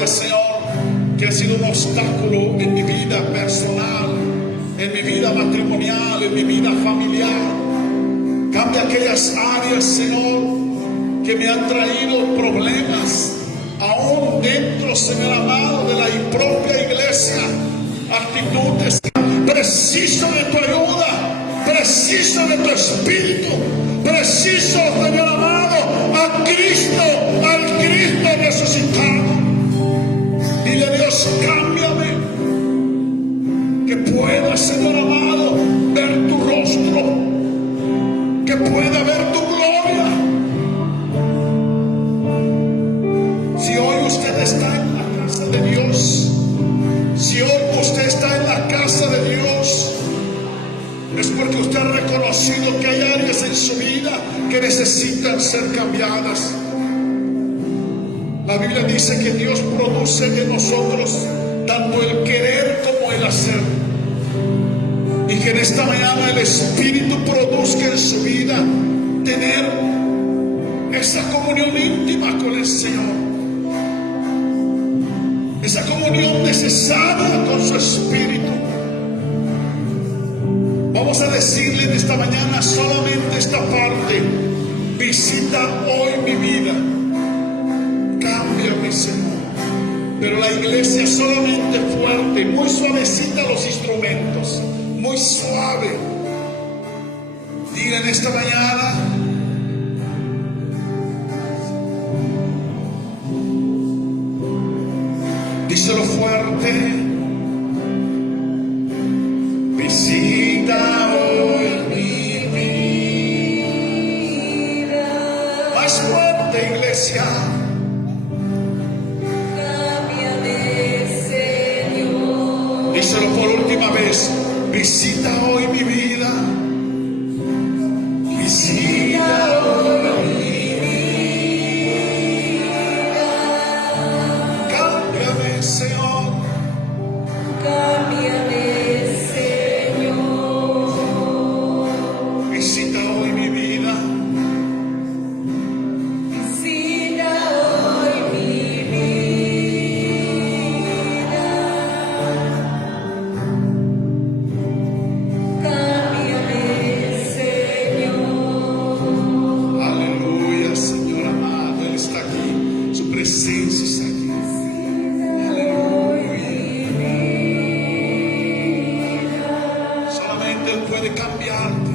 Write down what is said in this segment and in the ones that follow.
áreas, Señor, que ha sido un obstáculo en mi vida personal, en mi vida matrimonial, en mi vida familiar. Cambia aquellas áreas, Señor, que me han traído problemas, aún dentro, Señor amado, de la propia iglesia. Actitudes. Preciso de tu ayuda, preciso de tu espíritu, preciso, Señor amado, a Cristo, al Cristo resucitado. Dile a Dios, cámbiame, que pueda, Señor amado, ver tu rostro, que pueda ver tu gloria. Si hoy usted está en la casa de Dios, si hoy usted está en la casa de Dios, es porque usted ha reconocido que hay áreas en su vida que necesitan ser cambiadas. La Biblia dice que Dios produce en nosotros tanto el querer como el hacer. Y que en esta mañana el Espíritu produzca en su vida tener esa comunión íntima con el Señor. Esa comunión necesaria con su Espíritu. Vamos a decirle en esta mañana solamente esta parte: visita hoy mi vida, cámbiame, Señor. Pero la iglesia solamente fuerte, muy suavecita los instrumentos, muy suave. Diga en esta mañana: díselo fuerte, visita hoy mi vida. Más fuerte, iglesia. Cámbiame, Señor. Díselo por última vez: visita hoy mi vida. Visita hoy mi vida. Cámbiame, Señor. Cámbiame, Señor. Visita hoy mi vida. Visita hoy mi vida. Cámbiame, Señor. Aleluya, Señor amado. Él está aquí. Su presencia está aquí. Solamente Él puede cambiarte.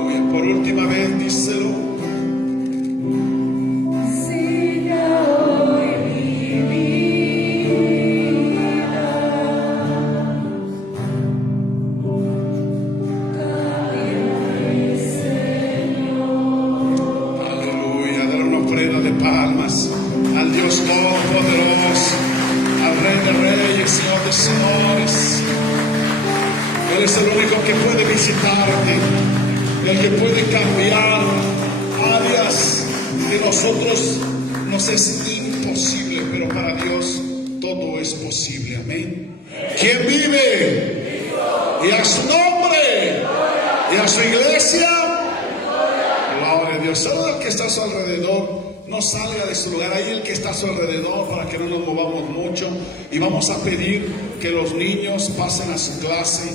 Aleluya. Por última vez, díselo. Aleluya. Dar una ofrenda de palmas al Dios Todopoderoso, al Rey de Reyes, Señor de Señores. Él es el único que puede visitarte, el que puede cambiar áreas que nosotros nos es imposible, pero para Dios todo es posible. Amén. ¿Quién vive? Y a su nombre y a su iglesia. Gloria a Dios. Saluda al que está a su alrededor. No salga de su lugar. Ahí el que está a su alrededor, para que no nos movamos mucho. Y vamos a pedir que los niños pasen a su clase.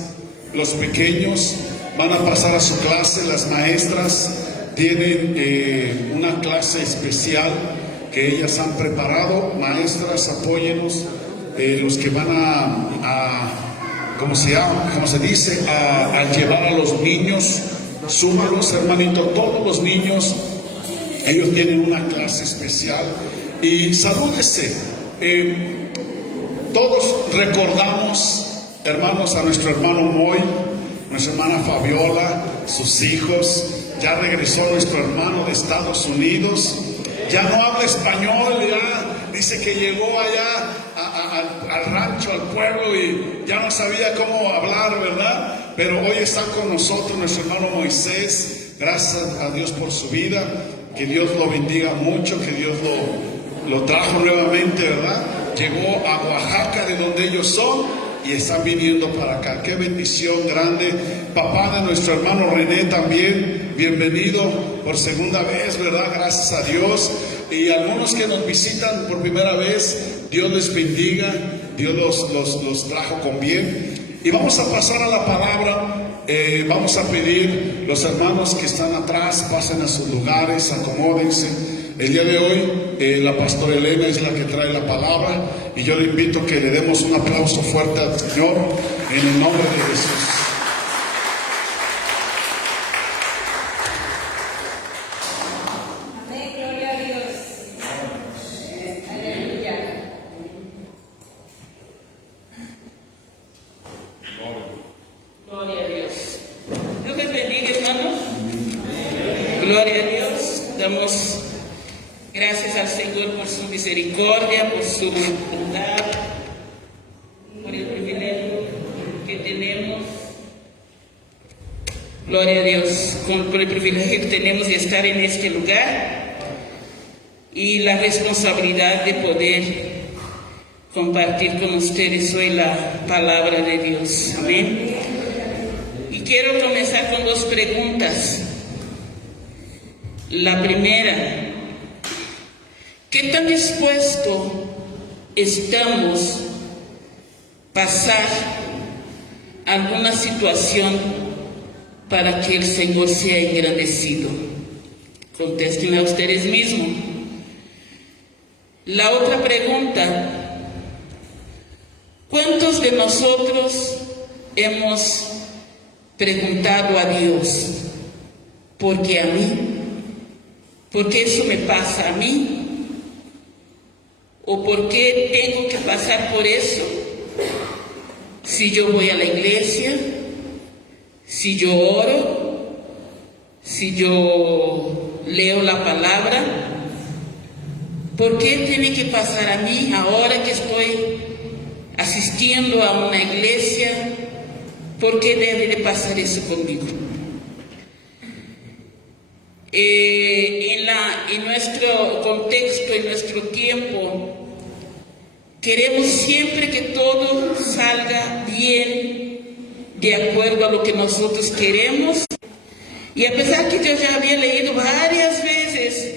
Los pequeños van a pasar a su clase. Las maestras tienen una clase especial que ellas han preparado. Maestras, apóyenos. Los que van ¿cómo se dice? A llevar a los niños. Súmalos, hermanito, todos los niños. Ellos tienen una clase especial. Y salúdese. Todos recordamos, hermanos, a nuestro hermano Moy, nuestra hermana Fabiola, sus hijos. Ya regresó nuestro hermano de Estados Unidos. Ya no habla español, ya dice que llegó allá al rancho, al pueblo, y ya no sabía cómo hablar, ¿verdad? Pero hoy está con nosotros nuestro hermano Moisés. Gracias a Dios por su vida. Que Dios lo bendiga mucho, que Dios lo trajo nuevamente, ¿verdad? Llegó a Oaxaca, de donde ellos son, y están viniendo para acá. Qué bendición grande. Papá de nuestro hermano René también, bienvenido por segunda vez, ¿verdad? Gracias a Dios. Y algunos que nos visitan por primera vez, Dios les bendiga, Dios los trajo con bien. Y vamos a pasar a la palabra. Vamos a pedir los hermanos que están atrás, pasen a sus lugares, acomódense. El día de hoy la pastora Elena es la que trae la palabra, y yo le invito a que le demos un aplauso fuerte al Señor en el nombre de Jesús. Amén, gloria a Dios. Aleluya. Gloria a Dios. Dios les bendiga, hermanos. Gloria a Dios. Damos gracias al Señor por su misericordia, por su bondad, por el privilegio que tenemos. Gloria a Dios, por el privilegio que tenemos de estar en este lugar y la responsabilidad de poder compartir con ustedes hoy la palabra de Dios. Amén. Y quiero comenzar con dos preguntas. La primera: ¿qué tan dispuesto estamos a pasar alguna situación para que el Señor sea engrandecido? Contesten a ustedes mismos. La otra pregunta: ¿cuántos de nosotros hemos preguntado a Dios, ¿por qué a mí? ¿Por qué eso me pasa a mí? ¿O por qué tengo que pasar por eso? Si yo voy a la iglesia, si yo oro, si yo leo la palabra, ¿por qué tiene que pasar a mí ahora que estoy asistiendo a una iglesia? ¿Por qué debe de pasar eso conmigo? En nuestro contexto, en nuestro tiempo, queremos siempre que todo salga bien, de acuerdo a lo que nosotros queremos. Y a pesar que yo ya había leído varias veces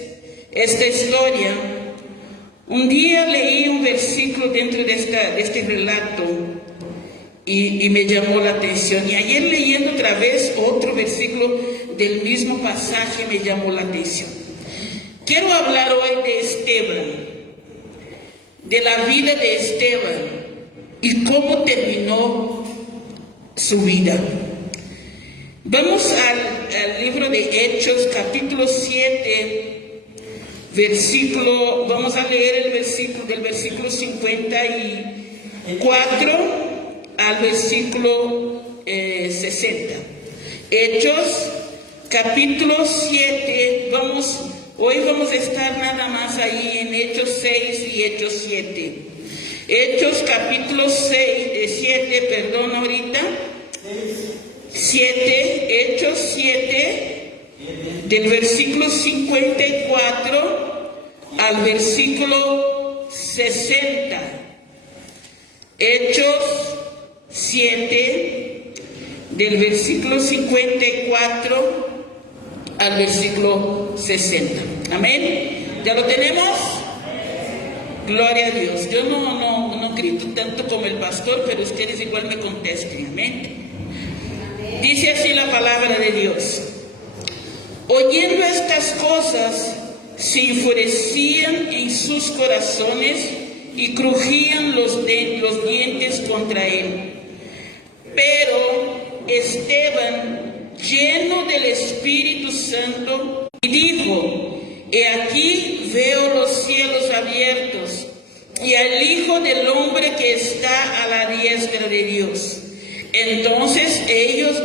esta historia, un día leí un versículo dentro de este relato y me llamó la atención. Y ayer, leyendo otra vez otro versículo del mismo pasaje, me llamó la atención. Quiero hablar hoy de Esteban, de la vida de Esteban y cómo terminó su vida. Vamos al libro de Hechos, capítulo 7, vamos a leer el versículo del versículo 54 al versículo 60. Hechos, capítulo 7, hoy vamos a estar nada más ahí en Hechos 6 y Hechos 7. Hechos, capítulo 7, ahorita. 7, Hechos 7, del versículo 54 al versículo 60. Hechos 7, del versículo 54 al versículo 60. Amén. ¿Ya lo tenemos? Gloria a Dios. Yo no grito tanto como el pastor, pero ustedes igual me contesten. Amén. Dice así la palabra de Dios: oyendo estas cosas, se enfurecían en sus corazones y crujían los dientes contra él. Pero Esteban, lleno del Espíritu Santo, dijo: he aquí veo los cielos abiertos y al Hijo del Hombre que está a la diestra de Dios. Entonces ellos,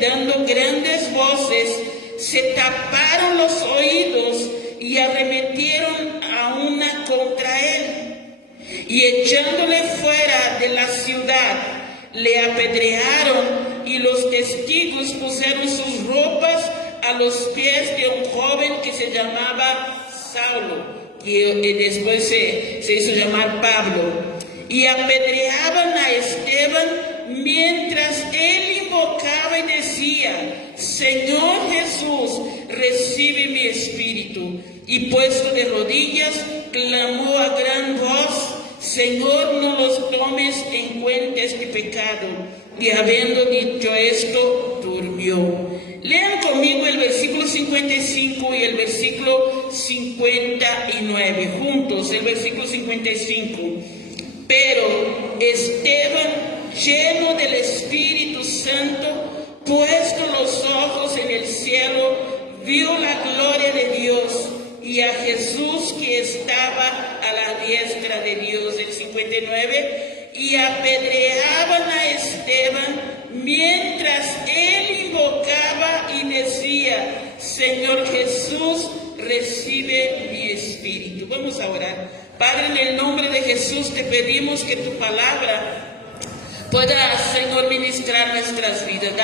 dando grandes voces, se taparon los oídos y arremetieron a una contra él. Y echándole fuera de la ciudad, le apedrearon, y los testigos pusieron sus ropas a los pies de un joven que se llamaba Saulo, y después se hizo llamar Pablo. Y apedreaban a Esteban mientras él invocaba y decía: Señor Jesús, recibe mi espíritu. Y puesto de rodillas, clamó a gran voz: Señor, no los tomes en cuenta este pecado. Y habiendo dicho esto, durmió. Lean conmigo el versículo 55 y el versículo 59, juntos, el versículo 55. Pero Esteban, lleno del Espíritu Santo, puesto los ojos en el cielo, vio la gloria de Dios y a Jesús que estaba a la diestra de Dios. El 59, y apedreaban a Esteban mientras él invocaba y decía: Señor Jesús, recibe mi espíritu. Vamos a orar. Padre, en el nombre de Jesús te pedimos que tu palabra pueda, Señor, ministrar nuestras vidas.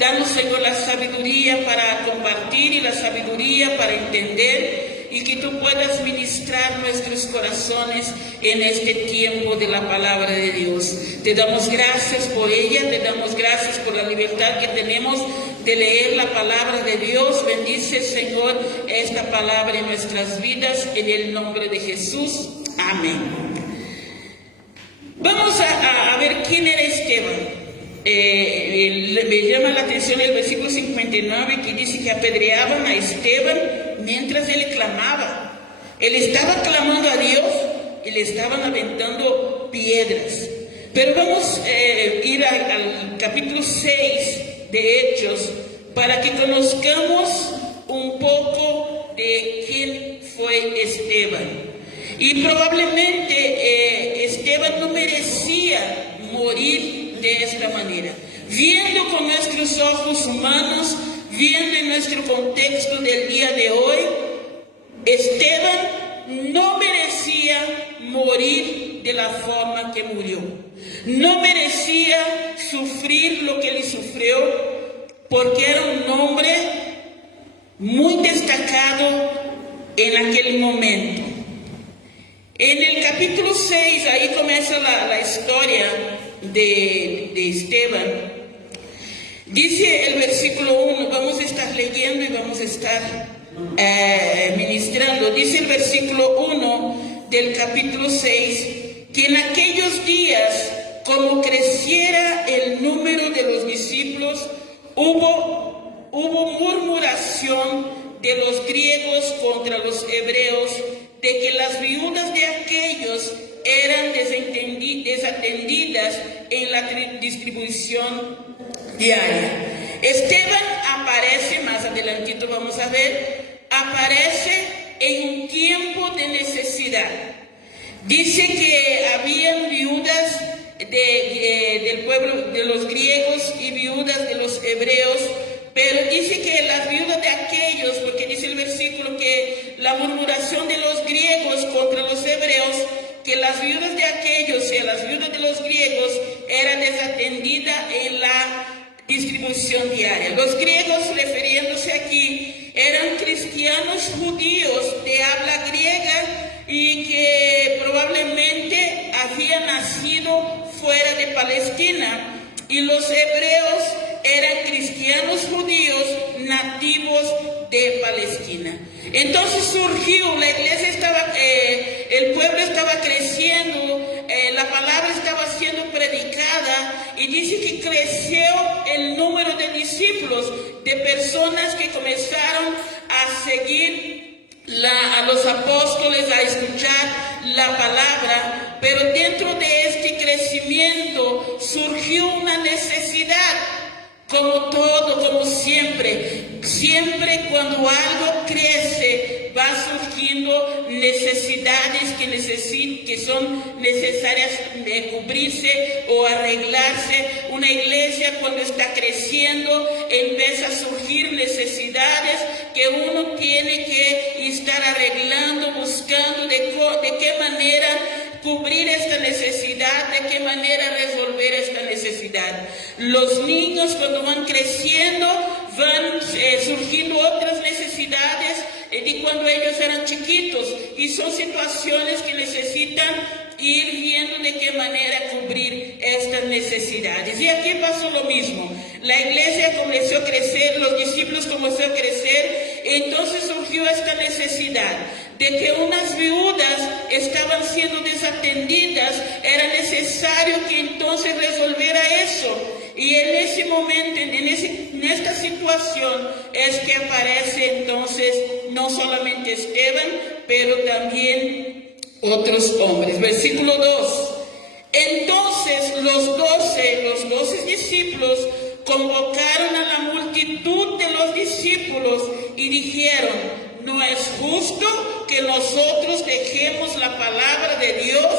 Danos, Señor, la sabiduría para compartir y la sabiduría para entender, y que tú puedas ministrar nuestros corazones en este tiempo de la palabra de Dios. Te damos gracias por ella, te damos gracias por la libertad que tenemos de leer la palabra de Dios. Bendice, Señor, esta palabra en nuestras vidas, en el nombre de Jesús. Amén. Vamos a ver quién era Esteban. Me llama la atención el versículo 59, que dice que apedreaban a Esteban mientras él clamaba. Él estaba clamando a Dios y le estaban aventando piedras. Pero vamos a ir al capítulo 6 de Hechos para que conozcamos un poco de quién fue Esteban. Y probablemente Esteban no merecía morir de esta manera. Viendo con nuestros ojos humanos, viendo en nuestro contexto del día de hoy, Esteban no merecía morir de la forma que murió. No merecía sufrir lo que él sufrió, porque era un hombre muy destacado en aquel momento. En el capítulo 6, ahí comienza la historia de Esteban. Dice el versículo 1, vamos a estar leyendo y vamos a estar ministrando. Dice el versículo 1 del capítulo 6, que en aquellos días, como creciera el número de los discípulos, hubo murmuración de los griegos contra los hebreos, de que las viudas de aquellos eran desatendidas en la distribución diaria. Esteban aparece, más adelantito vamos a ver, aparece en un tiempo de necesidad. Dice que habían viudas del pueblo de los griegos y viudas de los hebreos, pero dice que las viudas de aquellos, porque dice el versículo que la murmuración de los griegos contra los hebreos, que las viudas de aquellos, las viudas de los griegos, eran desatendidas en la distribución diaria. Los griegos, refiriéndose aquí, eran cristianos judíos de habla griega y que probablemente habían nacido fuera de Palestina, y los hebreos eran cristianos judíos nativos de Palestina. Entonces surgió, la iglesia estaba, el pueblo estaba creciendo, la palabra estaba siendo predicada, y dice que creció el número de discípulos, de personas que comenzaron a seguir a los apóstoles, a escuchar la palabra. Pero dentro de este crecimiento surgió una necesidad. Como todo, como siempre cuando algo crece, va surgiendo necesidades que son necesarias de cubrirse o arreglarse. Una iglesia cuando está creciendo empieza a surgir necesidades que uno tiene que estar arreglando, buscando de qué manera cubrir esta necesidad, de qué manera resolver esta necesidad. Los niños cuando van creciendo van surgiendo otras necesidades de cuando ellos eran chiquitos, y son situaciones que necesitan ir viendo de qué manera cubrir estas necesidades. Y aquí pasó lo mismo. La iglesia comenzó a crecer, los discípulos comenzaron a crecer, entonces surgió esta necesidad de que unas viudas estaban siendo desatendidas. Era necesario que entonces resolviera eso. Y en ese momento, en esta situación, es que aparece entonces no solamente Esteban, pero también otros hombres. Versículo 2. Entonces los 12 discípulos convocaron a la multitud de los discípulos y dijeron: no es justo que nosotros dejemos la palabra de Dios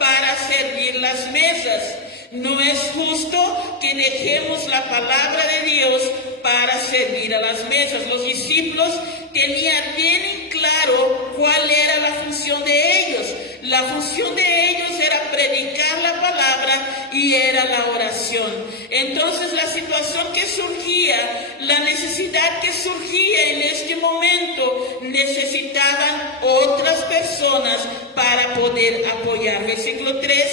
para servir las mesas. No es justo que dejemos la palabra de Dios para servir a las mesas. Los discípulos tenían bien en claro cuál era la función de ellos. La función de ellos era predicar la palabra y era la oración. Entonces la situación que surgía, la necesidad que surgía en este momento, necesitaban otras personas para poder apoyar. Versículo 3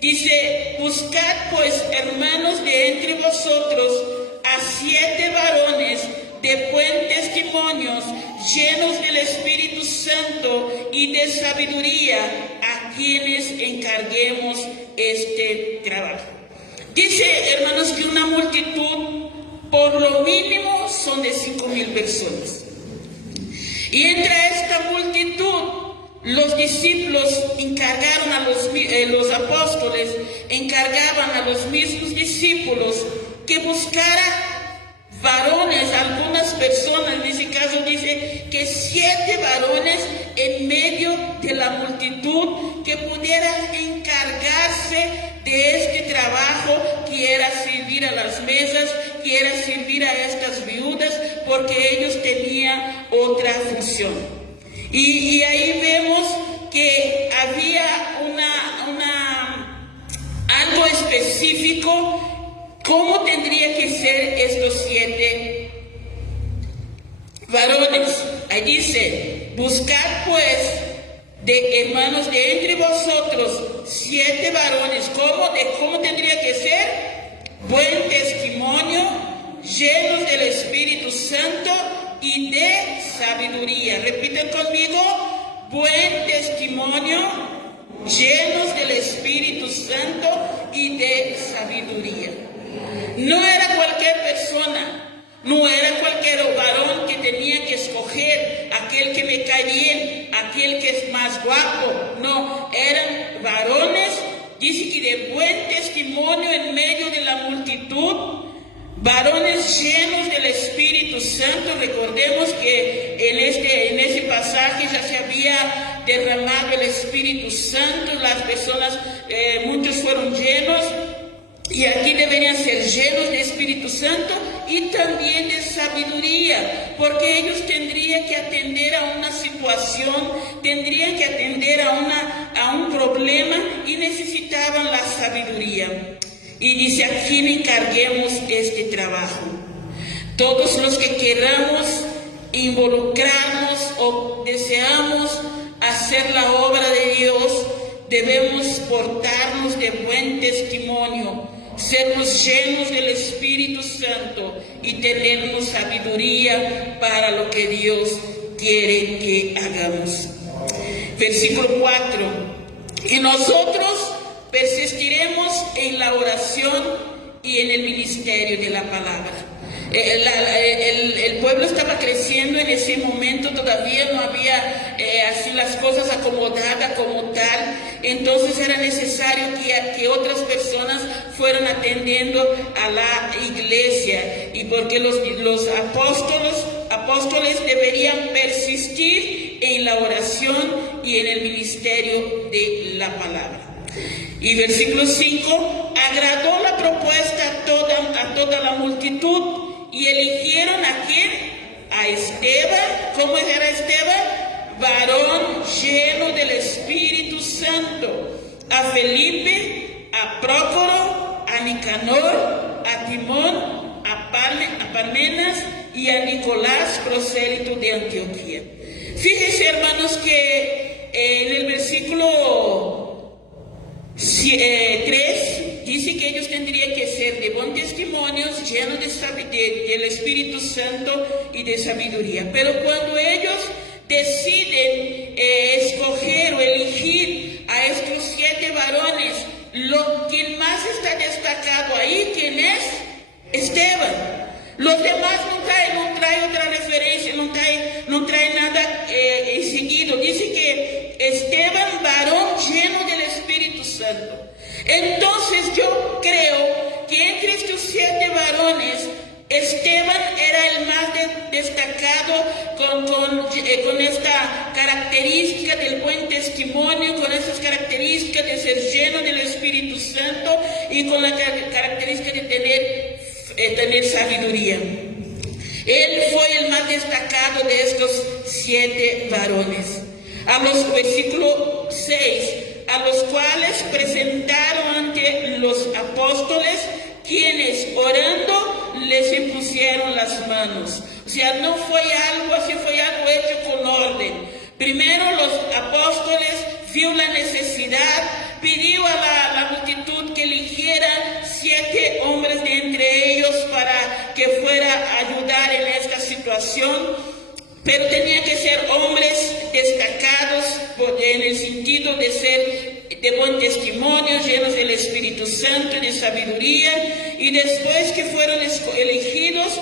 dice: buscad pues, hermanos, de entre vosotros a 7 varones de buen testimonio, llenos del Espíritu Santo y de sabiduría, a quienes encarguemos este trabajo. Dice, hermanos, que una multitud, por lo mínimo, son de 5,000 personas. Y entre esta multitud, los discípulos encargaron a los apóstoles, encargaban a los mismos discípulos que buscara varones, algunas personas, en ese caso dice que 7 varones en medio de la multitud que pudieran encargarse de este trabajo, que era servir a las mesas, que era servir a estas viudas, porque ellos tenían otra función. Y ahí vemos que había algo específico. ¿Cómo tendría que ser estos 7 varones? Ahí dice: buscad pues, de hermanos, de entre vosotros 7 varones. ¿Cómo tendría que ser? Buen testimonio, llenos del Espíritu Santo y de sabiduría. Repiten conmigo: buen testimonio, llenos del Espíritu Santo y de sabiduría. No era cualquier persona, no era cualquier varón que tenía que escoger, aquel que me cae bien, aquel que es más guapo. No, eran varones, dice que de buen testimonio en medio de la multitud, varones llenos del Espíritu Santo. Recordemos que en ese pasaje ya se había derramado el Espíritu Santo, las personas, muchos fueron llenos. Y aquí deberían ser llenos de Espíritu Santo y también de sabiduría, porque ellos tendrían que atender a una situación, tendrían que atender a un problema y necesitaban la sabiduría. Y dice: a quién encarguemos este trabajo. Todos los que queramos involucrarnos o deseamos hacer la obra de Dios, debemos portarnos de buen testimonio, sernos llenos del Espíritu Santo y tenernos sabiduría para lo que Dios quiere que hagamos. Versículo 4. Y nosotros persistiremos en la oración y en el ministerio de la palabra. El pueblo estaba creciendo en ese momento, todavía no había así las cosas acomodadas como tal. Entonces era necesario que otras personas fueran atendiendo a la iglesia. Y porque los apóstoles apóstoles deberían persistir en la oración y en el ministerio de la palabra. Y versículo 5, agradó la propuesta a toda la multitud y eligieron ¿a quién? A Esteban. ¿Cómo era Esteban? Varón lleno del Espíritu Santo. A Felipe, a Prócoro, a Nicanor, a Timón, a Parmenas y a Nicolás, prosélito de Antioquía. Fíjense, hermanos, que en el versículo 3 dice que ellos tendrían que ser de buen testimonio, llenos del Espíritu Santo y de sabiduría. Pero cuando ellos deciden escoger o elegir a estos 7 varones, quien más está destacado ahí, ¿quién es? Esteban. Los demás no trae otra referencia, no trae nada seguido. Dice que Esteban, varón lleno del Espíritu Santo. Entonces yo creo que entre estos 7 varones, Esteban era el más destacado con esta característica del buen testimonio, con estas características de ser lleno del Espíritu Santo y con la característica de tener sabiduría. Él fue el más destacado de estos 7 varones. A los versículo 6, a los cuales presentaron ante los apóstoles, quienes orando les impusieron las manos. O sea, no fue algo así, fue algo hecho con orden. Primero los apóstoles vio la necesidad, pidió a la multitud que eligieran 7 hombres de entre ellos para que fuera a ayudar en esta situación, pero tenían que ser hombres destacados en el sentido de ser de buen testimonio, llenos del Espíritu Santo y de sabiduría. Y después que fueron elegidos,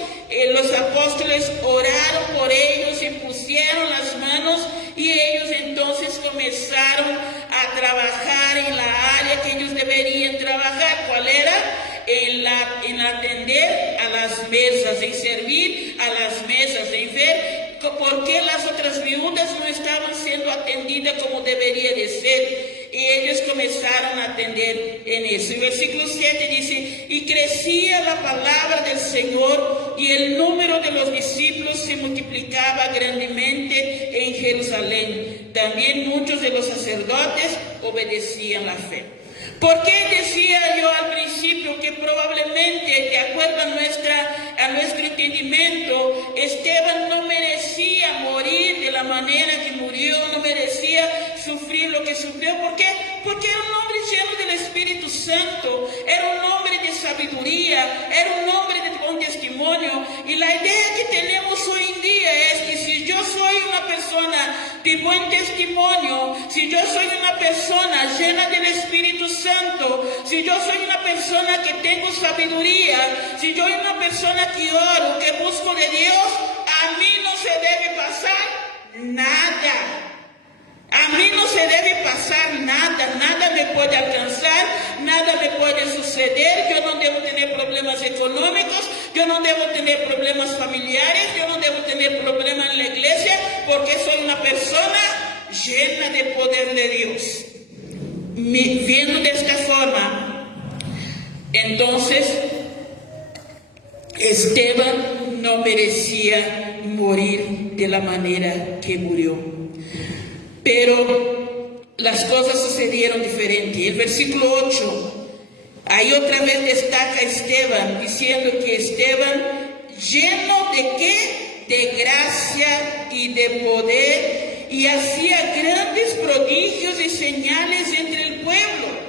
los apóstoles oraron por ellos, impusieron las manos y ellos entonces comenzaron a trabajar en la área que ellos deberían trabajar. ¿Cuál era? En atender a las mesas, en servir a las mesas, en ver por qué las otras viudas no estaban siendo atendidas como debería de ser. Y ellos comenzaron a atender en eso. Y versículo 7 dice, y crecía la palabra del Señor y el número de los discípulos se multiplicaba grandemente en Jerusalén. También muchos de los sacerdotes obedecían la fe. ¿Por qué decía yo al principio que probablemente, de acuerdo a nuestro entendimiento, Esteban no merecía morir de la manera que murió, no merecía sufrir lo que sufrió? ¿Por qué? Porque era un hombre lleno del Espíritu Santo, era un hombre de sabiduría, era un hombre de buen testimonio. Y la idea que tenemos hoy en día es que si yo soy una persona de buen testimonio, si yo soy una persona llena del Espíritu Santo, si yo soy una persona que tengo sabiduría, si yo soy una persona que oro, que busco de Dios, a mí no se debe pasar nada. A mí no se debe pasar nada, nada me puede alcanzar, nada me puede suceder. Yo no debo tener problemas económicos, yo no debo tener problemas familiares, yo no debo tener problemas en la iglesia, porque soy una persona llena del poder de Dios. Viendo de esta forma, entonces Esteban no merecía morir de la manera que murió. Pero las cosas sucedieron diferente. El versículo 8, ahí otra vez destaca Esteban, diciendo que Esteban, lleno de ¿qué? De gracia y de poder, y hacía grandes prodigios y señales entre el pueblo.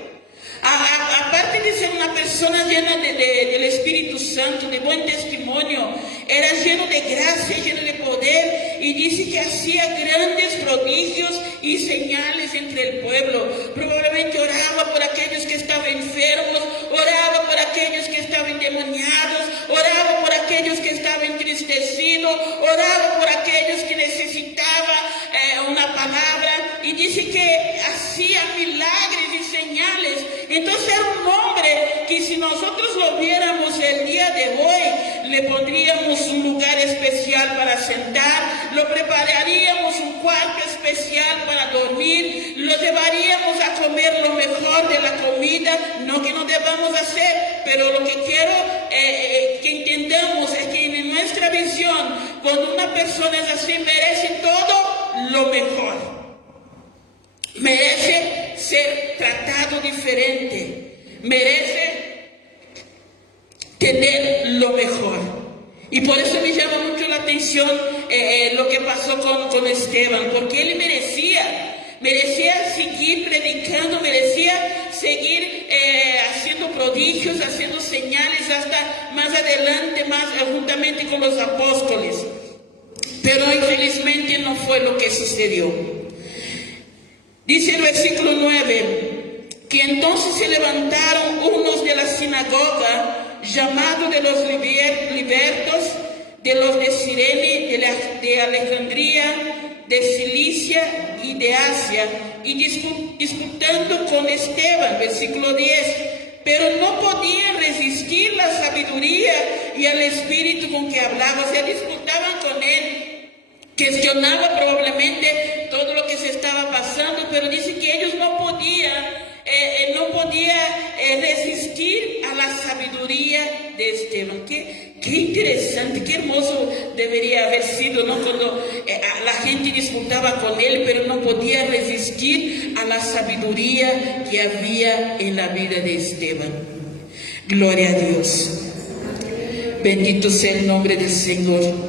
Aparte de ser una persona llena del Espíritu Santo, de buen testimonio, era lleno de gracia, lleno de poder, y dice que hacía grandes prodigios y señales entre el pueblo. Probablemente oraba por aquellos que estaban enfermos, oraba por aquellos que estaban endemoniados, oraba por aquellos que estaban entristecidos, oraba por aquellos que necesitaban una palabra. Y dice que hacía milagros y señales. Entonces era un hombre que si nosotros lo viéramos el día de hoy, le pondríamos un lugar especial para sentar, lo prepararíamos un cuarto especial para dormir, lo llevaríamos a comer lo mejor de la comida, no que no debamos hacer, pero lo que quiero que entendamos es que en nuestra visión, cuando una persona es así, merece todo lo mejor. Merece ser tratado diferente, merece tener lo mejor. Y por eso me llama mucho la atención lo que pasó con Esteban, porque él merecía seguir predicando, merecía seguir haciendo prodigios, haciendo señales hasta más adelante, juntamente con los apóstoles. Pero infelizmente no fue lo que sucedió. Dice el versículo 9, que entonces se levantaron unos de la sinagoga, llamados de los libertos, de los de Cirene, de Alejandría, de Cilicia y de Asia, y disputando con Esteban, versículo 10, pero no podían resistir la sabiduría y al espíritu con que hablaba. O sea, disputaban con él, cuestionaba probablemente todo lo que se estaba pasando, pero dice que ellos no podían resistir a la sabiduría de Esteban. Qué interesante, qué hermoso debería haber sido, ¿no? Cuando la gente disputaba con él, pero no podía resistir a la sabiduría que había en la vida de Esteban. Gloria a Dios. Bendito sea el nombre del Señor.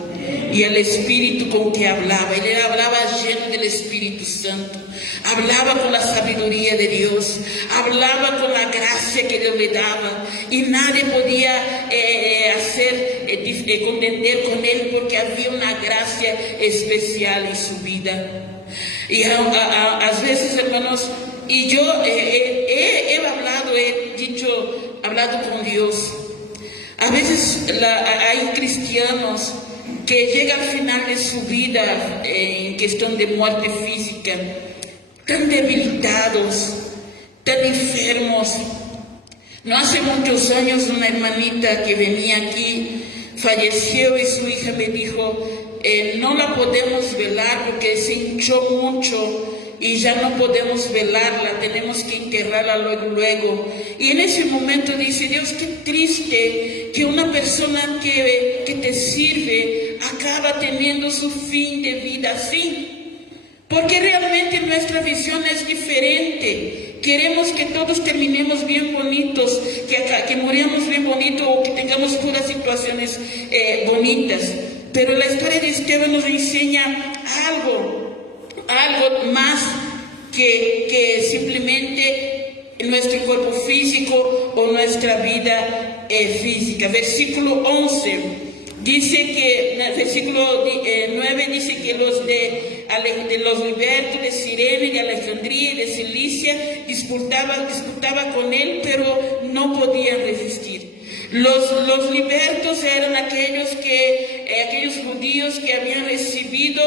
Y el espíritu con que hablaba, él hablaba lleno del Espíritu Santo, hablaba con la sabiduría de Dios, hablaba con la gracia que Dios le daba, y nadie podía contender con él, porque había una gracia especial en su vida. Y a veces, hermanos, y yo he hablado con Dios. A veces hay cristianos que llegan al final de su vida en cuestión de muerte física, tan debilitados, tan enfermos. No hace muchos años una hermanita que venía aquí falleció y su hija me dijo, no la podemos velar porque se hinchó mucho y ya no podemos velarla, tenemos que enterrarla luego. Y en ese momento dice, Dios, qué triste que una persona que te sirve acaba teniendo su fin de vida así. Porque realmente nuestra visión es diferente. Queremos que todos terminemos bien bonitos, que muramos bien bonito o que tengamos puras situaciones bonitas. Pero la historia de Esteban nos enseña algo más que simplemente nuestro cuerpo físico o nuestra vida física. Versículo 11 dice que, versículo 9 dice que los de los libertos de Cirene, de Alejandría y de Cilicia disputaba con él, pero no podían resistir. Los libertos eran aquellos judíos que habían recibido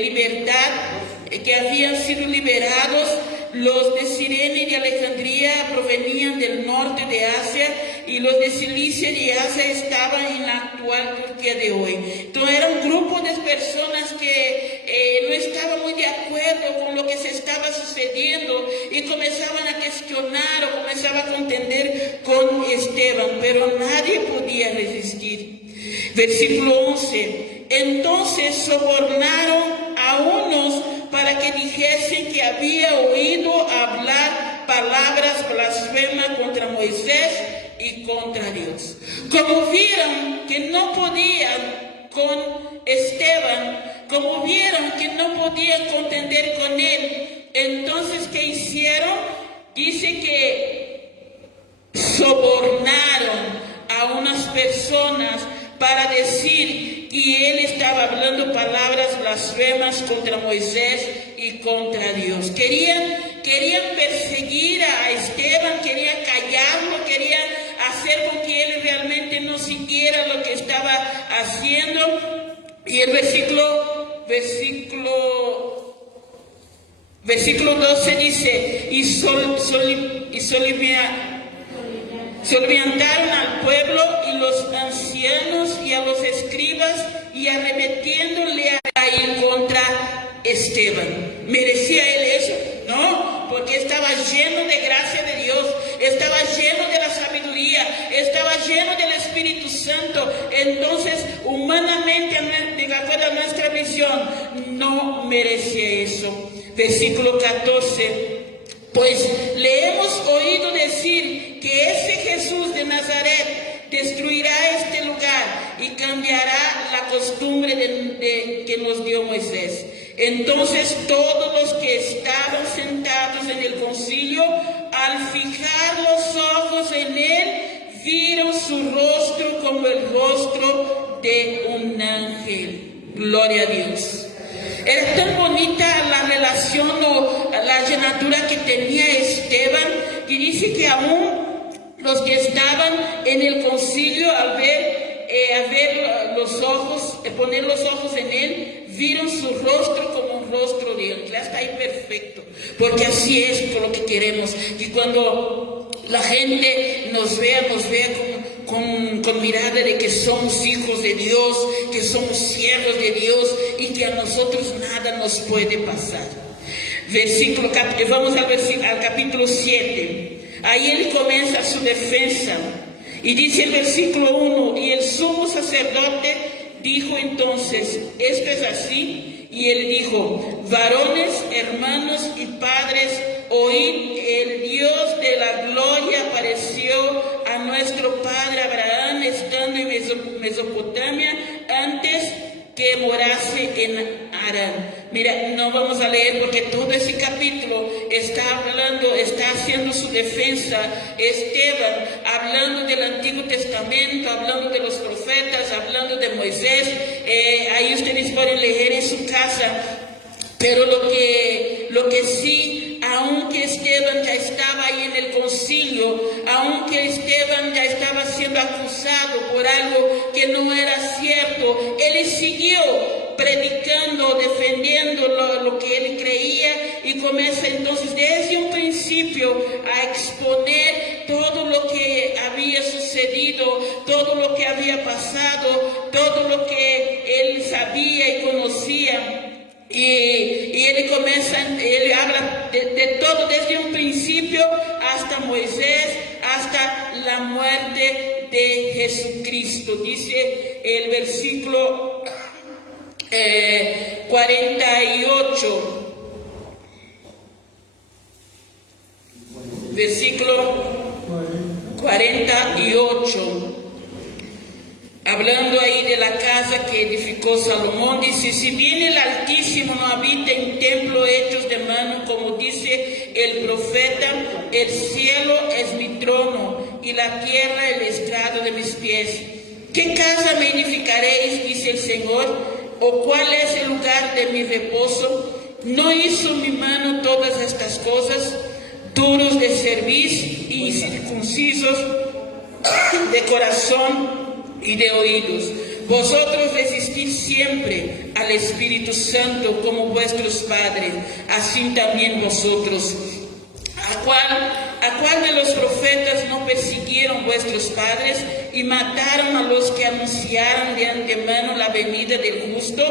libertad, que habían sido liberados. Los de Cirene y de Alejandría provenían del norte de Asia, y los de Cilicia y Asia estaban en la actual Turquía de hoy. Entonces era un grupo de personas que no estaban muy de acuerdo con lo que se estaba sucediendo y comenzaban a cuestionar o comenzaban a contender con Esteban, pero nadie podía resistir. Versículo 11. Entonces sobornaron a unos para que dijesen que había oído hablar palabras blasfemas contra Moisés y contra Dios. Como vieron que no podían con Esteban, como vieron que no podían contender con él, entonces ¿qué hicieron? Dice que sobornaron a unas personas para decir que él estaba hablando palabras blasfemas contra Moisés y contra Dios. Querían perseguir a Esteban, querían callarlo, querían hacer con que él realmente no siguiera lo que estaba haciendo. Y el versículo Versículo 12 dice, se levantaron al pueblo y los ancianos y a los escribas y arremetiéndole ahí contra Esteban. ¿Merecía él eso? No, porque estaba lleno de gracia de Dios, estaba lleno de la sabiduría, estaba lleno del Espíritu Santo. Entonces, humanamente, de acuerdo a nuestra visión, no merecía eso. Versículo 14. Pues le hemos oído decir que ese Jesús de Nazaret destruirá este lugar y cambiará la costumbre que nos dio Moisés. Entonces todos los que estaban sentados en el concilio, al fijar los ojos en él, vieron su rostro como el rostro de un ángel. Gloria a Dios. Era tan bonita la relación o la llenadura que tenía Esteban, y dice que aún los que estaban en el concilio al ver los ojos, poner los ojos en él, vieron su rostro como un rostro de él. Ya está ahí perfecto, porque así es con lo que queremos. Y cuando la gente nos vea con mirada de que somos hijos de Dios, que somos siervos de Dios y que a nosotros nada nos puede pasar. Vamos al capítulo 7. Ahí él comienza su defensa y dice el versículo 1: y el sumo sacerdote dijo entonces, ¿esto es así? Y él dijo, varones, hermanos y padres, oíd, el Dios de la gloria apareció a nuestro padre Abraham estando en Mesopotamia antes que morase en Harán. Mira, no vamos a leer porque todo ese capítulo está haciendo su defensa. Esteban, hablando del Antiguo Testamento, hablando de los profetas, hablando de Moisés. Ahí ustedes pueden leer en su casa. Pero lo que sí, aunque Esteban ya estaba ahí en el concilio, aunque Esteban ya estaba siendo acusado por algo que no era cierto, él siguió predicando, defendiendo lo que él creía, y comienza entonces desde un principio a exponer todo lo que había sucedido, todo lo que había pasado, todo lo que él sabía y conocía. Y él habla de todo desde un principio hasta Moisés, hasta la muerte de Jesucristo. Dice el versículo 48. Versículo 48. Hablando ahí de la casa que edificó Salomón, dice, si bien el Altísimo no habita en templos hechos de mano, como dice el profeta, el cielo es mi trono y la tierra el estrado de mis pies. ¿Qué casa me edificaréis, dice el Señor? ¿O cuál es el lugar de mi reposo? ¿No hizo mi mano todas estas cosas? Duros de cerviz y incircuncisos de corazón y de oídos. Vosotros resistís siempre al Espíritu Santo como vuestros padres, así también vosotros. ¿A cuál de los profetas no persiguieron vuestros padres y mataron a los que anunciaron de antemano la venida del justo,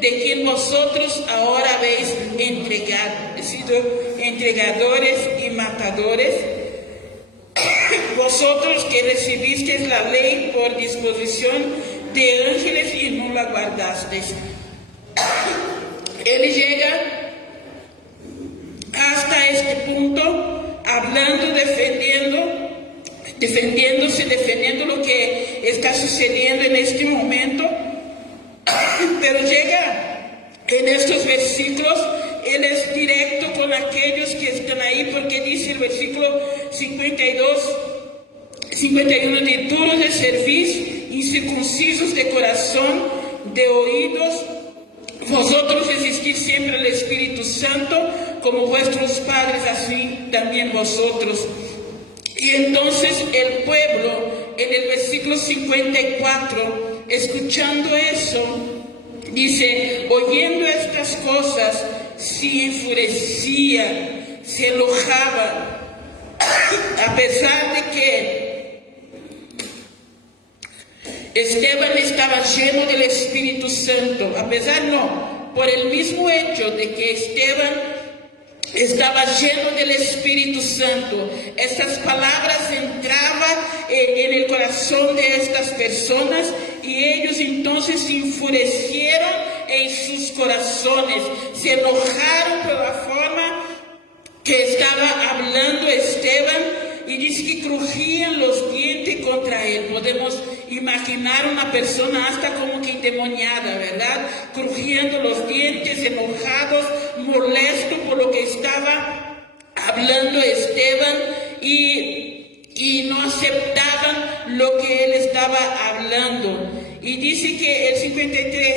de quien vosotros ahora habéis sido entregadores y matadores? Vosotros que recibisteis la ley por disposición de ángeles y no la guardasteis. Él llega hasta este punto, hablando, defendiendo lo que está sucediendo en este momento. Pero llega en estos versículos, él es directo con aquellos que están ahí, porque dice el versículo 51, de duros de cerviz, incircuncisos de corazón, de oídos. Vosotros resistís siempre al Espíritu Santo, como vuestros padres, así también vosotros. Y entonces el pueblo, en el versículo 54, escuchando eso, dice, oyendo estas cosas, se enfurecía, se enojaba, a pesar de que Esteban estaba lleno del Espíritu Santo, a pesar no, por el mismo hecho de que Esteban estaba lleno del Espíritu Santo. Estas palabras entraban en el corazón de estas personas y ellos entonces se enfurecieron en sus corazones, se enojaron por la forma que estaba hablando Esteban, y dice que crujían los dientes contra él. Podemos imaginar una persona hasta como que endemoniada, ¿verdad? Crujiendo los dientes, enojados, molestos por lo que estaba hablando Esteban, y no aceptaban lo que él estaba hablando. Y dice que el 53,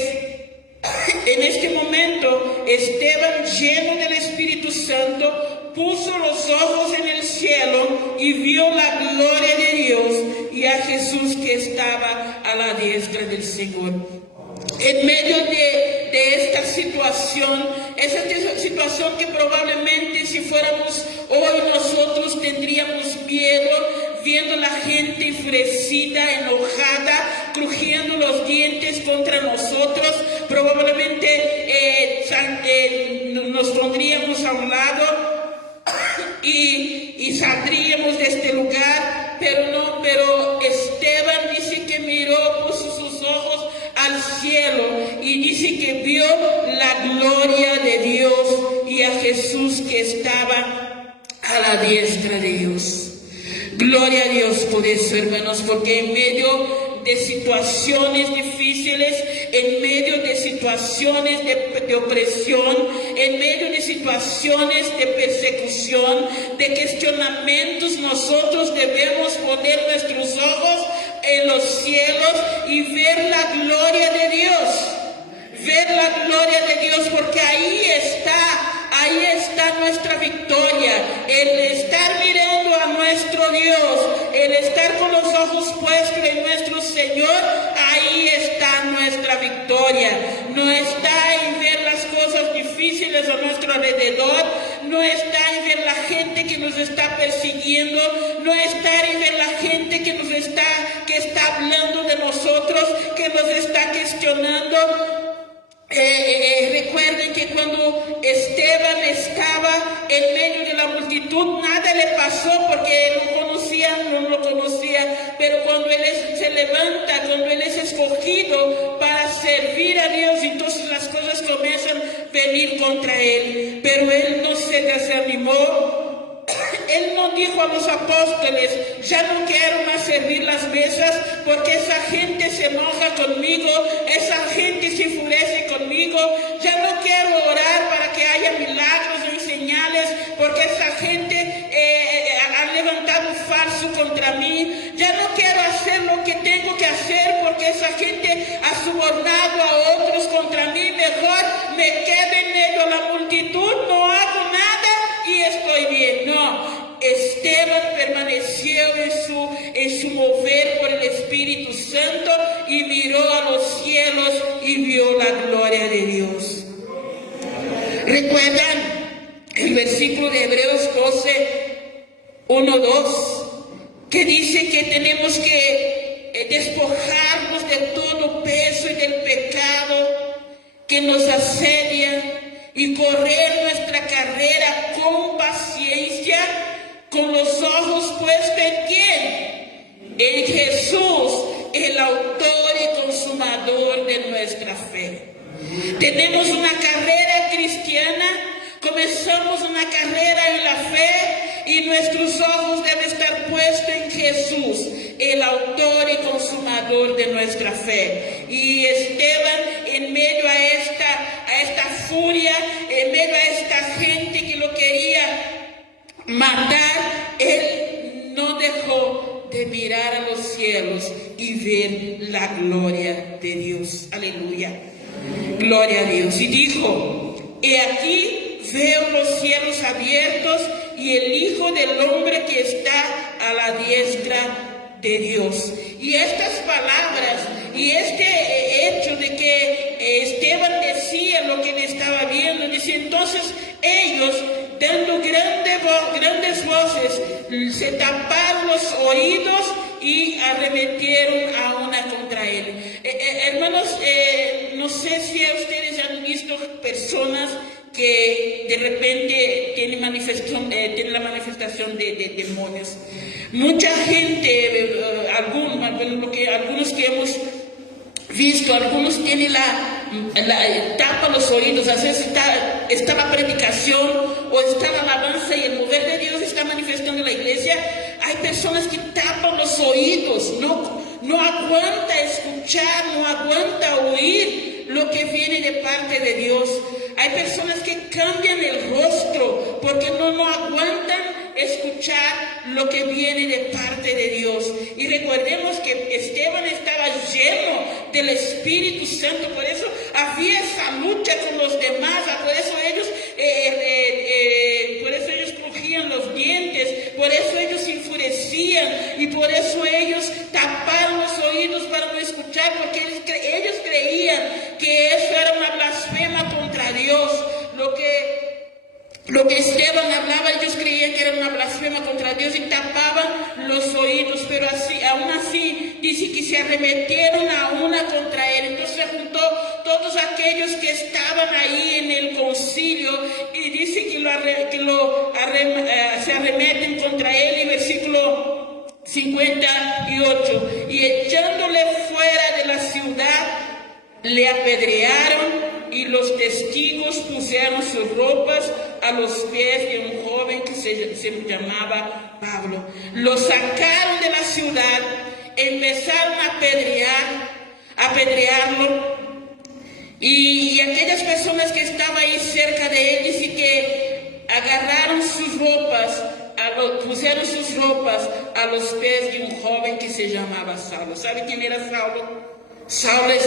en este momento Esteban, lleno del Espíritu Santo, puso los ojos en el cielo y vio la gloria de Dios y a Jesús que estaba a la diestra del Señor. En medio de esta situación, esa situación que probablemente si fuéramos hoy nosotros tendríamos miedo, viendo la gente enfurecida, enojada, crujiendo los dientes contra nosotros, probablemente nos pondríamos a un lado y saldríamos de este lugar, pero Esteban dice que miró, puso sus ojos al cielo y dice que vio la gloria de Dios y a Jesús que estaba a la diestra de Dios. Gloria a Dios por eso, hermanos, porque en medio de situaciones difíciles, en medio de situaciones de opresión, en medio de situaciones de persecución, de cuestionamientos, nosotros debemos poner nuestros ojos en los cielos y ver la gloria de Dios. Ver la gloria de Dios, porque ahí está nuestra victoria. El estar mirando a nuestro Dios, el estar con los ojos puestos en nuestro Señor, ahí está nuestra victoria. No está en ver las cosas difíciles a nuestro alrededor, no está en ver la gente que nos está persiguiendo, no está en ver la gente que está hablando de nosotros, que nos está cuestionando. Recuerden que cuando Esteban estaba en medio de la multitud, nada le pasó porque él no lo conocía, pero cuando él se levanta, cuando él es escogido para servir a Dios, entonces las cosas comienzan a venir contra él, pero él no se desanimó. Él no dijo a los apóstoles, ya no quiero más servir las mesas porque esa gente se enoja conmigo, esa gente se enfurece conmigo, ya no quiero orar para que haya milagros y señales porque esa gente ha levantado un falso contra mí, ya no quiero hacer lo que tengo que hacer porque esa gente ha sobornado a otros contra mí, mejor me quedo en medio de la multitud, no hago nada y estoy bien. No, Esteban permaneció en su mover por el Espíritu Santo y miró a los cielos y vio la gloria de Dios. ¿Recuerdan el versículo de Hebreos 12, 1-2? Que dice que tenemos que despojarnos de todo peso y del pecado que nos asedia y correr nuestra carrera con paciencia, con los ojos puestos en ¿quién? En Jesús, el autor y consumador de nuestra fe. Tenemos una carrera cristiana, comenzamos una carrera en la fe y nuestros ojos deben estar puestos en Jesús, el autor y consumador de nuestra fe. Y Esteban, en medio a esta furia, en medio a esta gente que lo quería matar, él no dejó de mirar a los cielos y ver la gloria de Dios. Aleluya. Gloria a Dios. Y dijo, he aquí veo los cielos abiertos y el Hijo del Hombre que está a la diestra de Dios. Y estas palabras y este hecho de que Esteban decía lo que le estaba viendo, dice, entonces ellos, dando grandes voces, se taparon los oídos y arremetieron a una contra él. Hermanos, no sé si ustedes han visto personas que de repente tienen la manifestación de demonios. Mucha gente, algunos que hemos visto, algunos tienen tapa los oídos, a veces está la predicación o está la alabanza y el mover de Dios está manifestando en la iglesia. Hay personas que tapan los oídos, no aguanta escuchar, no aguanta oír lo que viene de parte de Dios. Hay personas que cambian el rostro porque no aguantan escuchar lo que viene de parte de Dios. Y recordemos que Esteban estaba lleno del Espíritu Santo, por eso había esa lucha con los demás, por eso ellos cogían los dientes, por eso ellos se enfurecían y por eso ellos taparon los oídos para no escuchar, porque ellos creían que eso era una blasfema contra Dios. Lo que Esteban hablaba, ellos creían que era una blasfema contra Dios y tapaban los oídos, pero aún así dice que se arremetieron a una contra él. Entonces se juntó todos aquellos que estaban ahí en el concilio y dice que se arremeten contra él, y versículo 58, y echándole fuera de la ciudad, le apedrearon, y los testigos pusieron sus ropas a los pies de un joven que se llamaba Pablo. Lo sacaron de la ciudad, empezaron a apedrearlo, y aquellas personas que estaban ahí cerca de él, dice que agarraron sus ropas, pusieron sus ropas a los pies de un joven que se llamaba Saulo. ¿Sabe quién era Saulo? Saulo es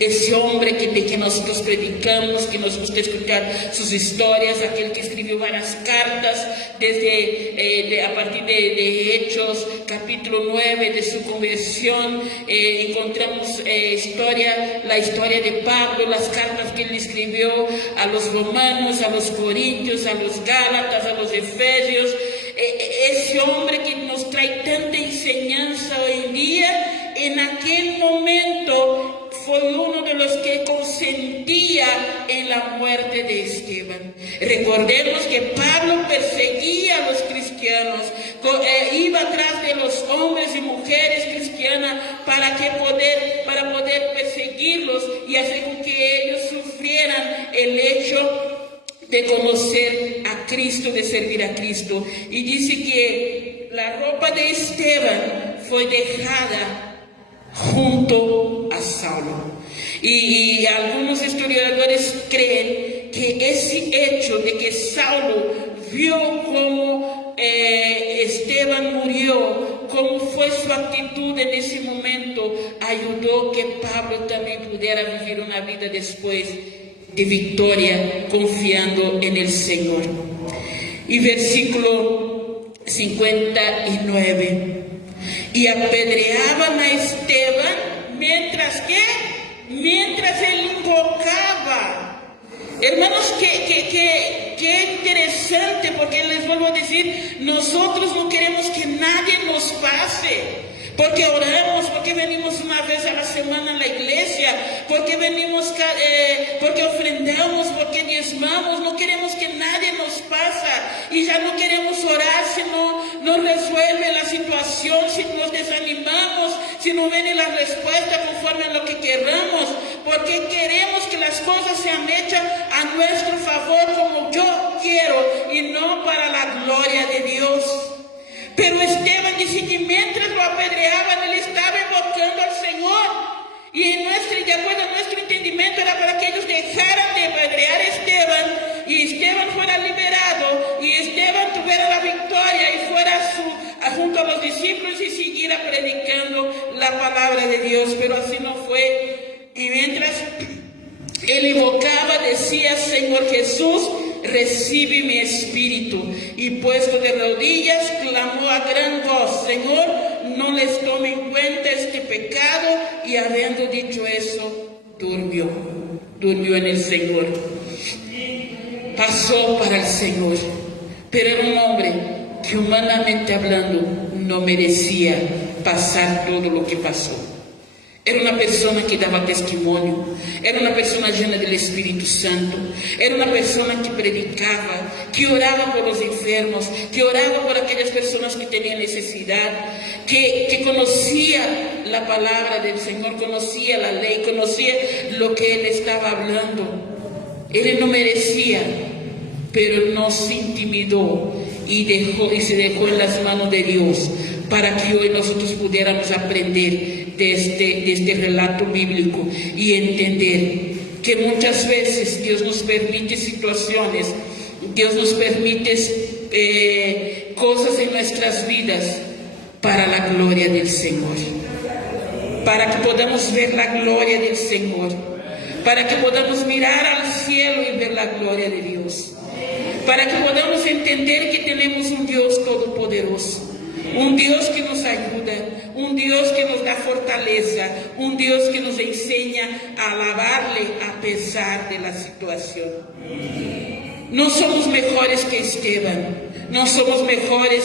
ese hombre de que nosotros predicamos, que nos gusta escuchar sus historias, aquel que escribió varias cartas a partir de Hechos, capítulo 9, de su conversión. Encontramos la historia de Pablo, las cartas que él escribió a los romanos, a los corintios, a los gálatas, a los efesios. Ese hombre que nos trae tanta enseñanza hoy en día, en aquel momento fue uno de los que consentía en la muerte de Esteban. Recordemos que Pablo perseguía a los cristianos, iba atrás de los hombres y mujeres cristianas para poder perseguirlos y hacer con que ellos sufrieran el hecho de conocer a Cristo, de servir a Cristo. Y dice que la ropa de Esteban fue dejada junto a Saulo. Y algunos historiadores creen que ese hecho de que Saulo vio cómo Esteban murió, cómo fue su actitud en ese momento, ayudó que Pablo también pudiera vivir una vida después de victoria, confiando en el Señor. Y versículo 59. Y apedreaban a Esteban mientras él invocaba. Hermanos, qué interesante, porque les vuelvo a decir, nosotros no queremos que nadie nos pase. Porque oramos, porque venimos una vez a la semana a la iglesia, porque porque ofrendamos, porque diezmamos. No queremos que nadie nos pase, y ya no queremos orar si no resuelve la situación, si nos desanimamos, si no viene la respuesta conforme a lo que queramos, porque queremos que las cosas sean hechas a nuestro favor, como yo quiero, y no para la gloria de Dios. Pero Esteban dice que mientras lo apedreaban, él estaba invocando al Señor. Y de acuerdo a nuestro entendimiento, era para que ellos dejaran de apedrear a Esteban, y Esteban fuera liberado, y Esteban tuviera la victoria y fuera junto a los discípulos y siguiera predicando la palabra de Dios. Pero así no fue. Y mientras él invocaba, decía: Señor Jesús, recibe mi espíritu. Y puesto de rodillas, clamó a gran voz: Señor, no les tome en cuenta este pecado. Y habiendo dicho eso, durmió en el Señor. Pasó para el Señor, pero era un hombre que humanamente hablando no merecía pasar todo lo que pasó. Era una persona que daba testimonio, era una persona llena del Espíritu Santo, era una persona que predicaba, que oraba por los enfermos, que oraba por aquellas personas que tenían necesidad, que conocía la palabra del Señor, conocía la ley, conocía lo que Él estaba hablando. Él no merecía, pero no se intimidó y se dejó en las manos de Dios para que hoy nosotros pudiéramos aprender de este relato bíblico y entender que muchas veces Dios nos permite situaciones, Dios nos permite cosas en nuestras vidas para la gloria del Señor, para que podamos ver la gloria del Señor, para que podamos mirar al cielo y ver la gloria de Dios, para que podamos entender que tenemos un Dios todopoderoso, un Dios que nos ayuda, un Dios que nos da fortaleza, un Dios que nos enseña a alabarle a pesar de la situación. No somos mejores que Esteban, no somos mejores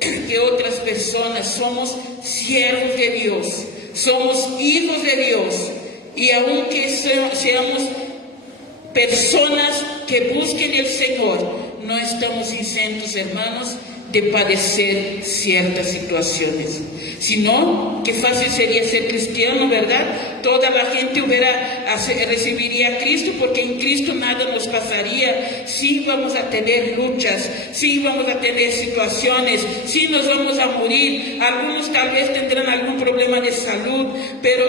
que otras personas, somos siervos de Dios, somos hijos de Dios, y aunque seamos personas que busquen el Señor, no estamos exentos, hermanos, de padecer ciertas situaciones. Si no, qué fácil sería ser cristiano, ¿verdad? Toda la gente recibiría a Cristo, porque en Cristo nada nos pasaría. Sí vamos a tener luchas, sí vamos a tener situaciones, sí nos vamos a morir. Algunos tal vez tendrán algún problema de salud, pero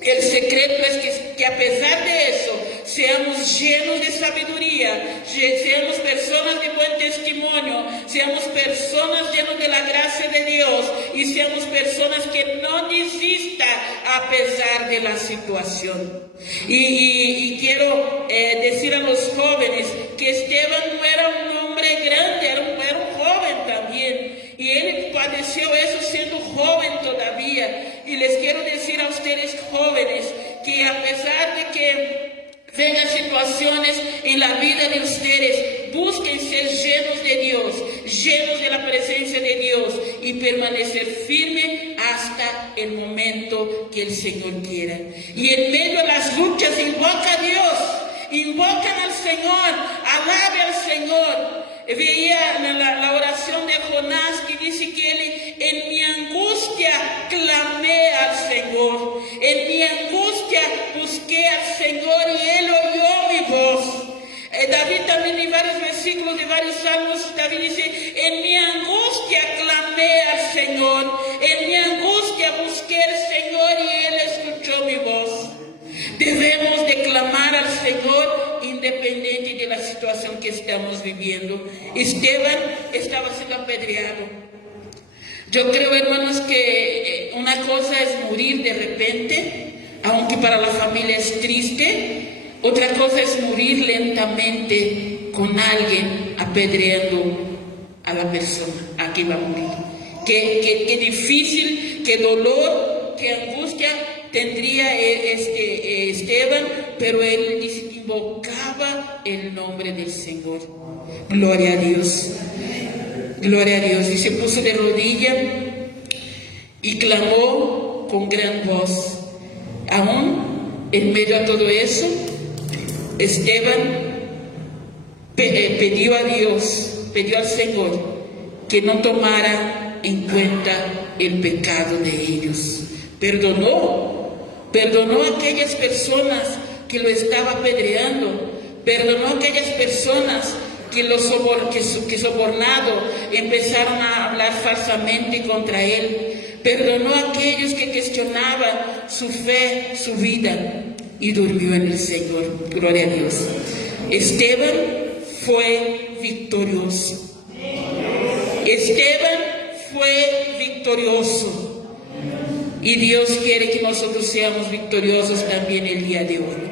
el secreto es que a pesar de eso, seamos llenos de sabiduría, seamos personas de buen testimonio, seamos personas llenas de la gracia de Dios y seamos personas que no desistan a pesar de la situación. Y quiero decir a los jóvenes que Esteban no era un hombre grande, era un joven también. Y él padeció eso siendo joven todavía. Y les quiero decir a ustedes jóvenes que a pesar de que vengan situaciones en la vida de ustedes, busquen ser llenos de Dios, llenos de la presencia de Dios y permanecer firme hasta el momento que el Señor quiera. Y en medio de las luchas invoca a Dios, invocan al Señor, alabe al Señor. Veía la oración de Jonás que dice que él: en mi angustia clamé al Señor, en mi angustia busqué al Señor y Él oyó mi voz. David también en varios versículos de varios salmos, David dice: en mi angustia clamé al Señor, en mi angustia busqué al Señor y Él escuchó mi voz. Debemos de clamar al Señor independiente de la situación que estamos viviendo. Esteban estaba siendo apedreado. Yo creo, hermanos, que una cosa es morir de repente, aunque para la familia es triste. Otra cosa es morir lentamente con alguien apedreando a la persona a quien va a morir. Qué difícil, qué dolor, qué angustia tendría Esteban, pero él invocaba el nombre del Señor. Gloria a Dios, gloria a Dios. Y se puso de rodilla y clamó con gran voz. Aún en medio a todo eso, Esteban pidió a Dios, pidió al Señor que no tomara en cuenta el pecado de ellos. Perdonó a aquellas personas que lo estaban apedreando, perdonó a aquellas personas que sobornado empezaron a hablar falsamente contra él, perdonó a aquellos que cuestionaban su fe, su vida, y durmió en el Señor. Gloria a Dios. Esteban fue victorioso. Esteban fue victorioso. Y Dios quiere que nosotros seamos victoriosos también el día de hoy.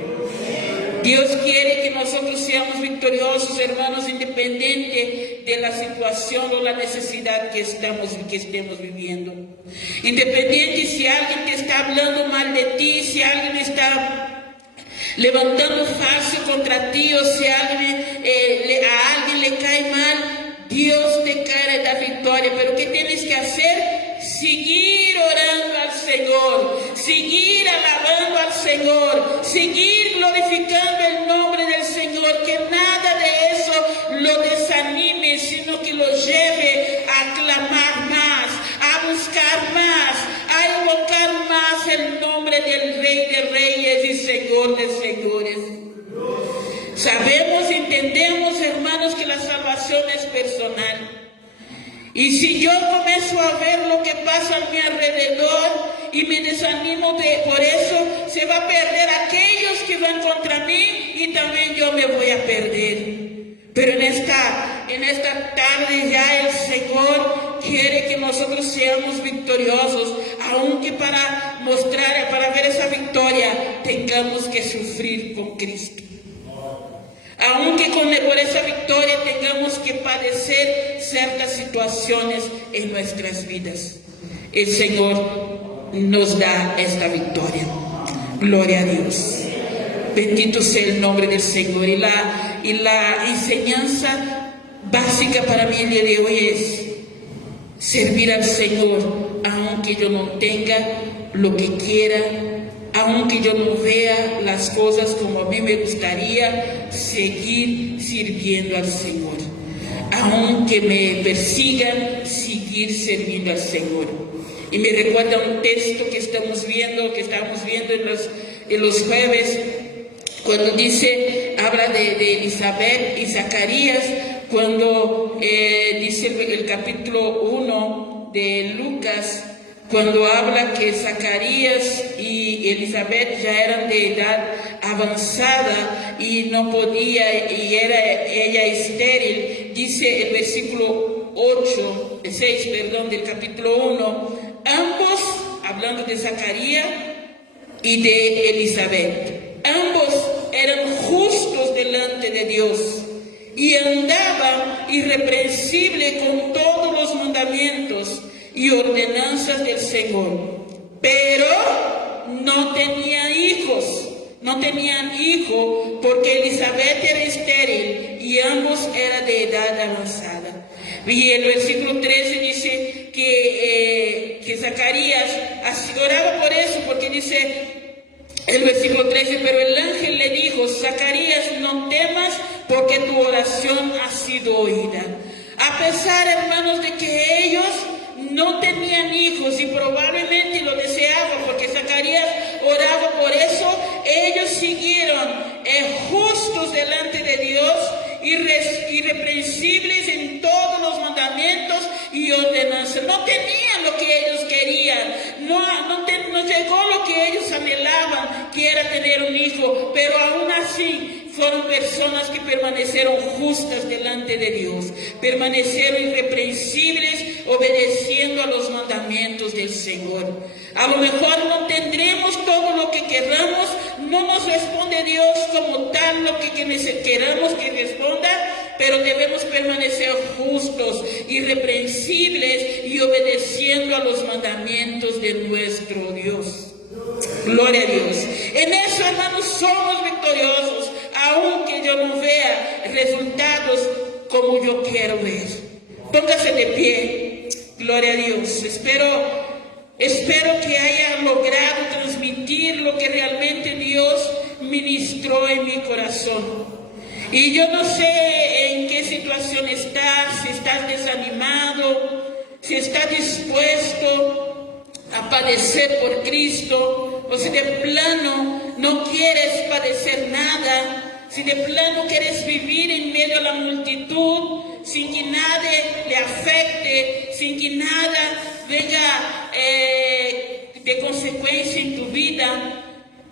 Dios quiere que nosotros seamos victoriosos, hermanos, independiente de la situación o la necesidad que estemos viviendo. Independiente si alguien te está hablando mal de ti, si alguien está levantando falso contra ti, o si a alguien le cae mal, Dios te quiere dar victoria. Pero ¿qué tienes que hacer? Seguir orando al Señor, seguir alabando al Señor, seguir glorificando el nombre del Señor, que nada de eso lo desanime, sino que lo lleve a clamar más, a buscar más, a invocar más el nombre del Rey de Reyes y Señor de Señores. Sabemos, entendemos, hermanos, que la salvación es personal. Y si yo comienzo a ver lo que pasa a mi alrededor y me desanimo por eso, se va a perder aquellos que van contra mí y también yo me voy a perder. Pero en esta tarde ya el Señor quiere que nosotros seamos victoriosos, aunque para ver esa victoria tengamos que sufrir con Cristo. Aunque por esa victoria tengamos que padecer ciertas situaciones en nuestras vidas, el Señor nos da esta victoria. Gloria a Dios. Bendito sea el nombre del Señor. Y la enseñanza básica para mí el día de hoy es servir al Señor, aunque yo no tenga lo que quiera, aunque yo no vea las cosas como a mí me gustaría, seguir sirviendo al Señor. Aunque me persigan, seguir sirviendo al Señor. Y me recuerda un texto que estábamos viendo en los jueves, cuando habla de Elizabeth y Zacarías, cuando dice el capítulo 1 de Lucas, cuando habla que Zacarías y Elizabeth ya eran de edad avanzada y no podía, y era ella estéril, dice el versículo 6 del capítulo 1, ambos, hablando de Zacarías y de Elizabeth, ambos eran justos delante de Dios y andaban irreprensibles con todos los mandamientos y ordenanzas del Señor, pero no tenían hijos porque Elizabeth era estéril y ambos eran de edad avanzada. Y el versículo 13 dice que Zacarías oraba por eso, porque dice el versículo 13, pero el ángel le dijo: Zacarías, no temas, porque tu oración ha sido oída. A pesar, hermanos, de que ellos no tenían hijos y probablemente lo deseaban, porque Zacarías oraba por eso, ellos siguieron justos delante de Dios, irreprensibles en todos los mandamientos y ordenanzas. No tenían lo que ellos querían, no llegó lo que ellos anhelaban, que era tener un hijo, pero aún así fueron personas que permanecieron justas delante de Dios, permanecieron irreprensibles, obedeciendo a los mandamientos del Señor. A lo mejor no tendremos todo lo que queramos, no nos responde Dios como tal lo que queramos que responda, pero debemos permanecer justos, irreprensibles y obedeciendo a los mandamientos de nuestro Dios. Gloria a Dios. En eso, hermanos, somos victoriosos, aunque yo no vea resultados como yo quiero ver. Póngase de pie. Gloria a Dios. Espero que haya logrado transmitir lo que realmente Dios ministró en mi corazón. Y yo no sé en qué situación estás, si estás desanimado, si estás dispuesto a padecer por Cristo, o si de plano no quieres padecer nada, si de plano quieres vivir en medio de la multitud, sin que nada le afecte, sin que nada venga de consecuencia en tu vida.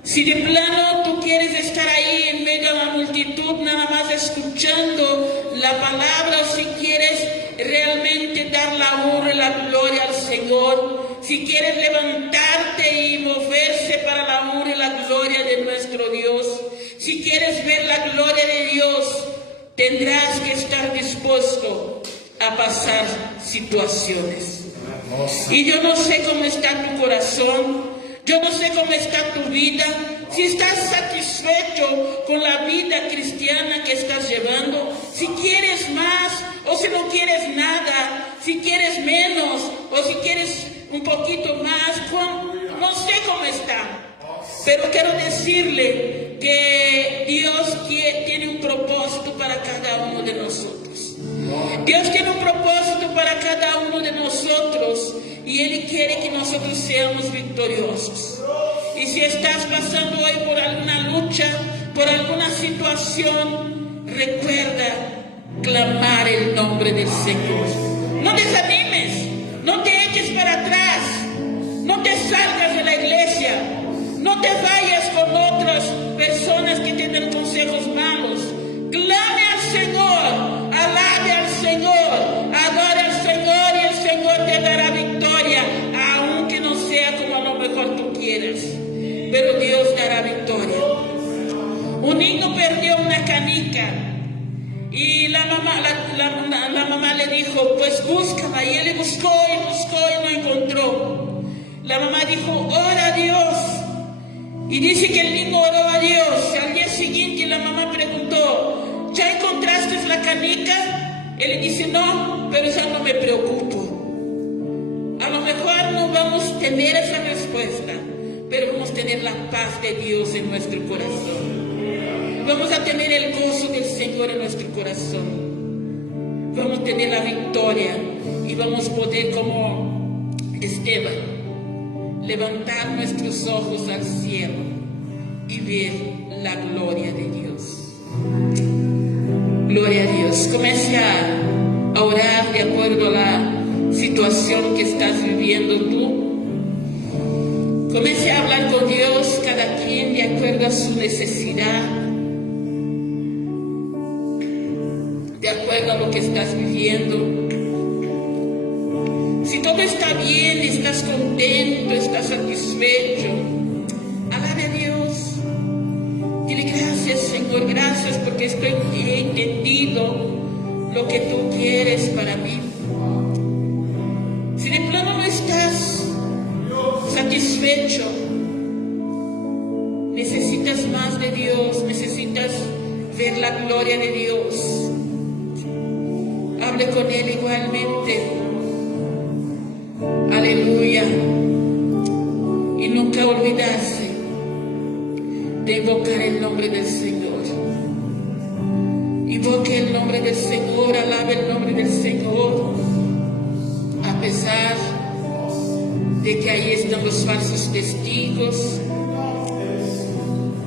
Si de plano tú quieres estar ahí en medio de la multitud, nada más escuchando la palabra, o si quieres realmente dar la honra y la gloria al Señor, si quieres levantarte y moverse para la honra y la gloria de nuestro Dios, Si quieres ver la gloria de Dios, tendrás que estar dispuesto a pasar situaciones. Y yo no sé cómo está tu corazón, yo no sé cómo está tu vida, si estás satisfecho con la vida cristiana que estás llevando, si quieres más o si no quieres nada, si quieres menos o si quieres un poquito más, no sé cómo está. Pero quiero decirle que Dios tiene un propósito para cada uno de nosotros. Dios tiene un propósito para cada uno de nosotros y Él quiere que nosotros seamos victoriosos. Y si estás pasando hoy por alguna lucha, por alguna situación, recuerda clamar el nombre del Señor. No desanimes, no te eches para atrás, no te salgas de la iglesia, no te vayas con otras personas que te den consejos malos. Clame al Señor, alabe al Señor, adore al Señor y el Señor te dará victoria, aunque no sea como a lo mejor tú quieras, pero Dios dará victoria. Un niño perdió una canica y la mamá le dijo, pues búscala, y él buscó y no encontró. La mamá dijo, ora a Dios. Y dice que el niño oró a Dios. Al día siguiente la mamá preguntó, ¿ya encontraste la canica? Él dice, no, pero ya no me preocupo. A lo mejor no vamos a tener esa respuesta, pero vamos a tener la paz de Dios en nuestro corazón. Vamos a tener el gozo del Señor en nuestro corazón. Vamos a tener la victoria y vamos a poder, como Esteban, levantar nuestros ojos al cielo y ver la gloria de Dios. Gloria a Dios. Comience a orar de acuerdo a la situación que estás viviendo tú. Comience a hablar con Dios, cada quien de acuerdo a su necesidad, de acuerdo a lo que estás viviendo. Si todo está bien, estás contento, estás satisfecho, alabe a Dios. Dile gracias, Señor, gracias porque he entendido lo que tú quieres para mí. Si de plano no estás satisfecho, necesitas más de Dios, necesitas ver la gloria de Dios. Hable con Él igualmente. Aleluya. Y nunca olvidarse de invocar el nombre del Señor. Invoque el nombre del Señor, alabe el nombre del Señor, a pesar de que ahí están los falsos testigos,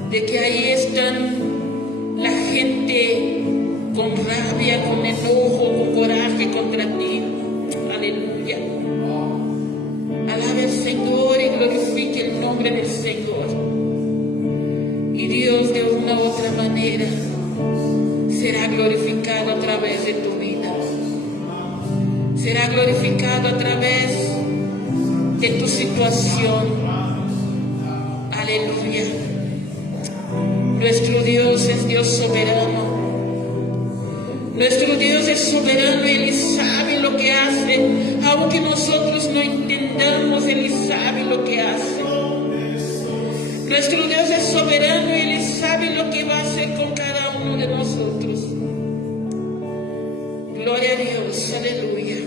de que ahí están la gente con rabia, con enojo, con coraje contra ti. Aleluya. Alabe al Señor y glorifique el nombre del Señor. Y Dios de una u otra manera será glorificado a través de tu vida. Será glorificado a través de tu situación. Aleluya. Nuestro Dios es Dios soberano. Nuestro Dios es soberano y Él sabe lo que hace. Aunque nosotros no entendamos, Él sabe lo que hace. Nuestro Dios es soberano y Él sabe lo que va a hacer con cada uno de nosotros. Gloria a Dios, aleluya.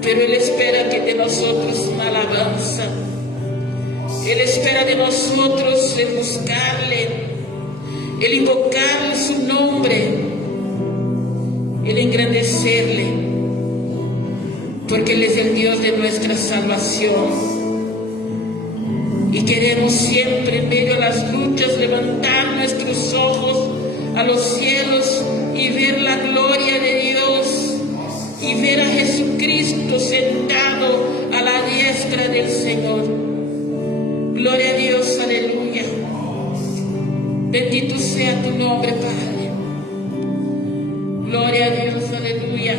Pero Él espera que de nosotros una alabanza. Él espera de nosotros el buscarle, el invocar su nombre, el engrandecerle, porque Él es el Dios de nuestra salvación. Y queremos siempre, en medio de las luchas, levantar nuestros ojos a los cielos y ver la gloria de Dios y ver a Jesucristo sentado a la diestra del Señor. Gloria a Dios, aleluya. Bendito sea tu nombre, Padre. Gloria a Dios, aleluya.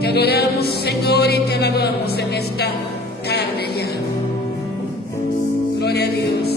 Te adoramos, Señor, y te alabamos en esta tarde ya. Gloria a Dios.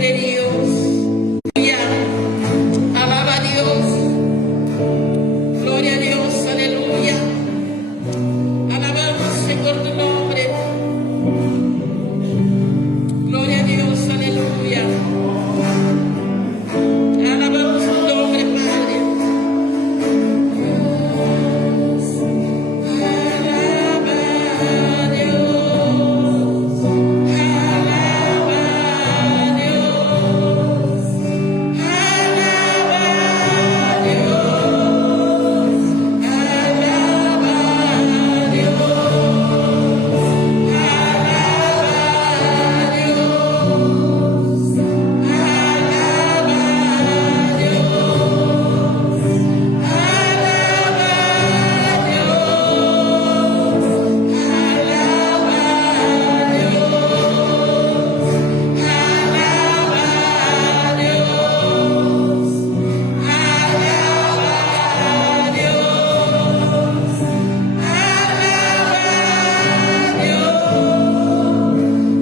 de Dios. Aleluya. Alaba a Dios. Gloria a Dios. Aleluya. Alabamos, Señor, tu nombre. Gloria a Dios. Aleluya. Alabamos tu nombre, Padre. Alaba a Dios. Alaba a Dios. Alaba a Dios. Alaba a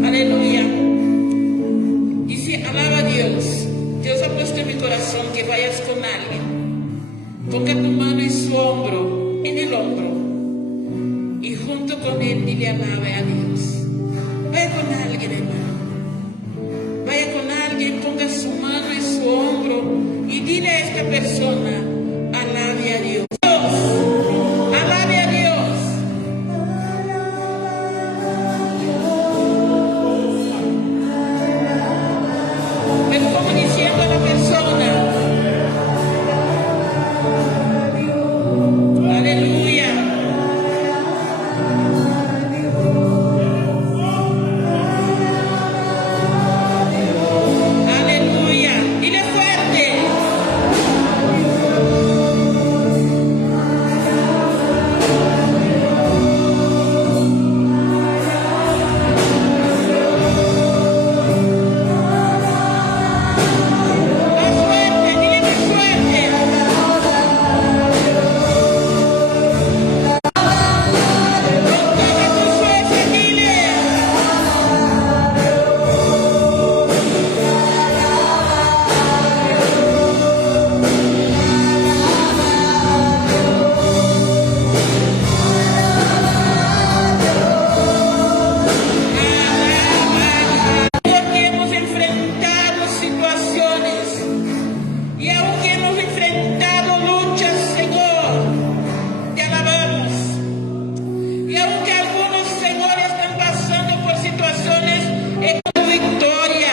Aleluya. Dice, alaba a Dios. Dios ha puesto en mi corazón que vayas con alguien. Ponga tu mano en su hombro, en el hombro. Y junto con él dile alabe a Dios. Vaya con alguien, hermano. Vaya con alguien, ponga su mano en su hombro y dile a esta persona, alabe a Dios. Alabe a Dios. Pero como diciendo a la persona, aleluya. Aleluya. Dile fuerte. Más fuerte, dile más fuerte. Con toda tu fuerza, dile. Porque hemos enfrentado situaciones y aunque hemos enfrentado luchas, Señor, te alabamos. Y aunque algunos, Señor, están pasando por situaciones en tu victoria,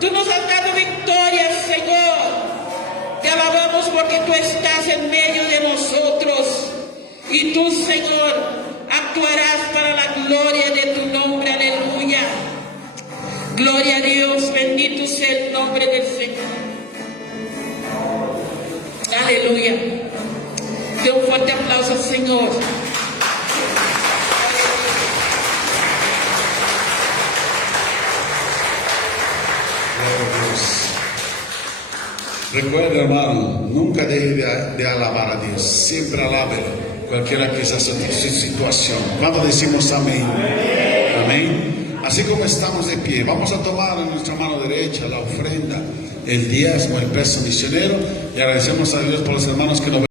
tú nos has dado victoria, Señor. Te alabamos porque tú estás en medio de nosotros y tú, Señor, actuarás para la gloria de tu nombre. Aleluya. Gloria a Dios, bendito sea el nombre del Señor. Aleluya. De un fuerte aplauso al Señor. Gloria a Dios. Recuerda, hermano, nunca deje de alabar a Dios. Siempre alábelo, cualquiera que sea su situación. Cuando decimos amén. Amén. Así como estamos de pie, vamos a tomar en nuestra mano derecha la ofrenda, el diezmo, el peso misionero, y agradecemos a Dios por los hermanos que nos